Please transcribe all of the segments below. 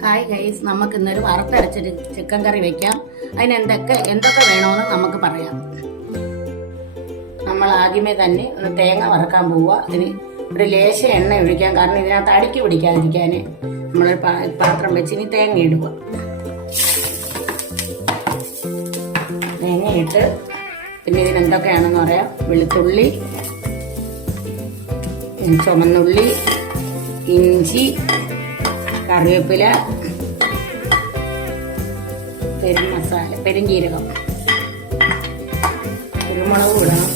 Hi guys, നമുക്ക് ഇന്നൊരു വറുത്തരച്ചൊരു chicken കറി വെക്കാം. അതിന് എന്തൊക്കെ വേണമെന്ന് നമുക്ക് പറയാം. നമ്മൾ ആദ്യമേ തന്നെ ഒന്ന് തേങ്ങ വറക്കാൻ പോവുക. അതിന് ഒരു ലേശ എണ്ണ ഒഴിക്കാം, കാരണം ഇതിനകത്ത് അടുക്കി പിടിക്കാതിരിക്കാൻ നമ്മളൊരു പാത്രം വെച്ച് ഇനി തേങ്ങ ഇടുക. തേങ്ങ ഇട്ട് പിന്നെ ഇതിനെന്തൊക്കെയാണെന്ന് പറയാം. വെളുത്തുള്ളി, ചുമന്നുള്ളി, ഇഞ്ചി, കറിവേപ്പില, മസാല, പെരുംജീരകം, കുരുമുളക് ഇടണം.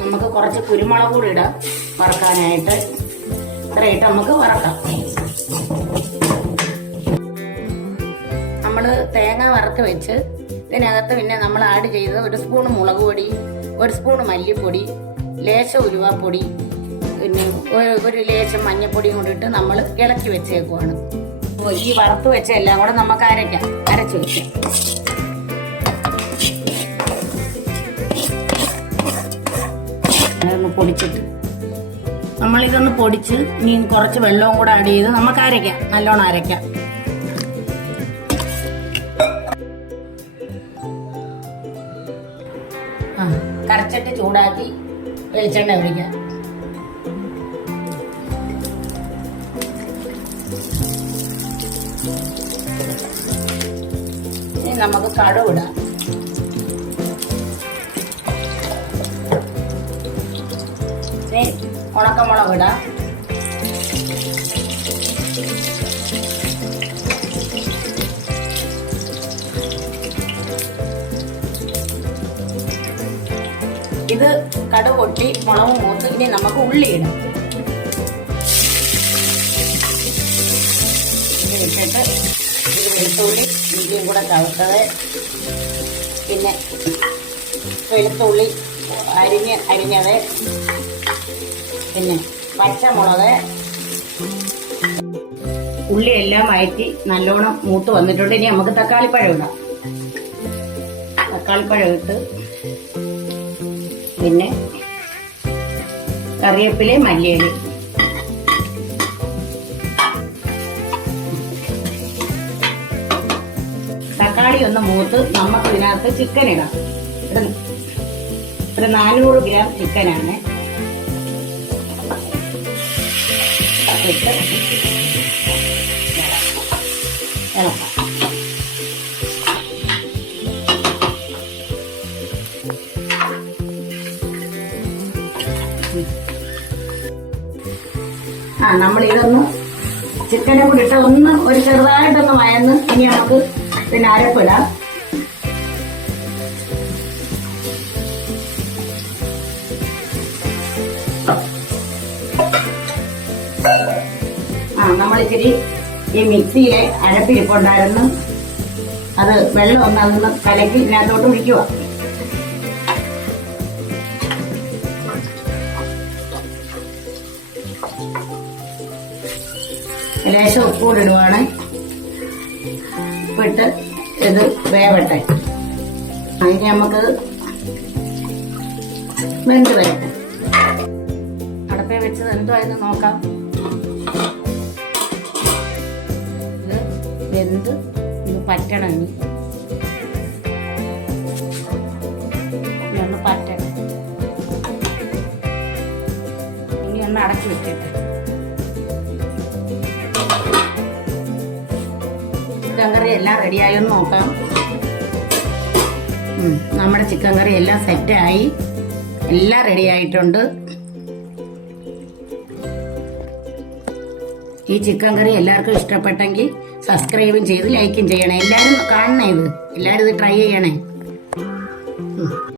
നമുക്ക് കുറച്ച് കുരുമുളക് കൂടി ഇടാം വറക്കാനായിട്ട്. ഇത്രയിട്ട് നമുക്ക് വറക്കാം. നമ്മൾ തേങ്ങ വറുത്ത് വെച്ച് ഇതിനകത്ത് പിന്നെ നമ്മൾ ആഡ് ചെയ്തത് 1 സ്പൂൺ മുളക് പൊടി, 1 സ്പൂൺ മല്ലിപ്പൊടി, ലേശം ഉലുവാപ്പൊടി, പിന്നെ ഒരു ലേശം മഞ്ഞപ്പൊടിയും കൊണ്ടിട്ട് നമ്മൾ ഇളക്കി വെച്ചേക്കുവാണ്. ഈ വറുത്ത് വെച്ച എല്ലാം കൂടെ നമുക്ക് അരച്ച് വെക്കാം. അതൊന്ന് പൊടിച്ചിട്ട് നമ്മളിതൊന്ന് പൊടിച്ച് ഇനി കുറച്ച് വെള്ളവും കൂടെ ആഡ് ചെയ്ത് നമുക്ക് അരയ്ക്കാം, നല്ലോണം അരയ്ക്കാം. കറച്ചിട്ട് ചൂടാക്കി വെളിച്ചെണ്ണ ഒഴിക്കാം. ഇനി നമുക്ക് കടുക് ഇടാം. ഇനി ഉണക്കമുളക് ഇടാം. ഇത് കടുക് പൊട്ടി മുളകും മൂത്ത് ഇനി നമുക്ക് ഉള്ളി ഇടാം. ഇത് ഇട്ടിട്ട് ഇത് വെളുത്തുള്ളി ഇഞ്ചിയും കൂടെ ചവച്ചത്, പിന്നെ വെളുത്തുള്ളി അരിഞ്ഞത്, പിന്നെ പച്ചമുളക്, ഉള്ളി എല്ലാം വഴറ്റി നല്ലോണം മൂത്ത് വന്നിട്ടുണ്ട്. ഇനി നമുക്ക് തക്കാളിപ്പഴം ഇടാം. തക്കാളിപ്പഴം ഇട്ട് പിന്നെ കറിവേപ്പിലയും മല്ലിയിലയും. തക്കാളി ഒന്ന് മൂത്ത് നമുക്ക് ഇതിനകത്ത് ചിക്കൻ ഇടാം. ഒരു 400 ഗ്രാം ചിക്കനാണ്. ഇട്ട് ഇളക്കാം. നമ്മൾ ഇതൊന്ന് ചിക്കനെ കൂടി ഇട്ട് ഒരു ചെറുതായിട്ടൊന്ന് വയന്ന് ഇനി നമുക്ക് പിന്നെ അരപ്പിടാം. നമ്മളിച്ചിരി ഈ മിക്സിയിലെ അരപ്പിരിപ്പുണ്ടായിരുന്നു, അത് വെള്ളം ഒന്നതൊന്ന് കലക്കി ഇതിനകത്തോട്ട് ഒഴിക്കുക. ലേശം ഉപ്പൂടെ ഇടുവാണ്. ഉപ്പിട്ട് ഇത് വേവട്ടെ. അതിന് നമുക്ക് വെന്ത് വരട്ടെ. അടുപ്പേ വെച്ചത് എന്തുവായെന്ന് നോക്കാം. ഇത് വെന്ത് ഇത് പറ്റണം. ഇനി ഒന്ന് പറ്റണം. ഇനി ഒന്ന് അടച്ചു വെച്ചിട്ട് ചിക്കൻ കറി എല്ലാം റെഡിയായെന്ന് നോക്കാം. നമ്മുടെ ചിക്കൻ കറി എല്ലാം സെറ്റായി, എല്ലാം റെഡി ആയിട്ടുണ്ട്. ഈ ചിക്കൻ കറി എല്ലാവർക്കും ഇഷ്ടപ്പെട്ടെങ്കിൽ സബ്സ്ക്രൈബും ചെയ്ത് ലൈക്കും ചെയ്യണേ. എല്ലാവരും കാണണേ, എല്ലാവരും ഇത് ട്രൈ ചെയ്യണേ.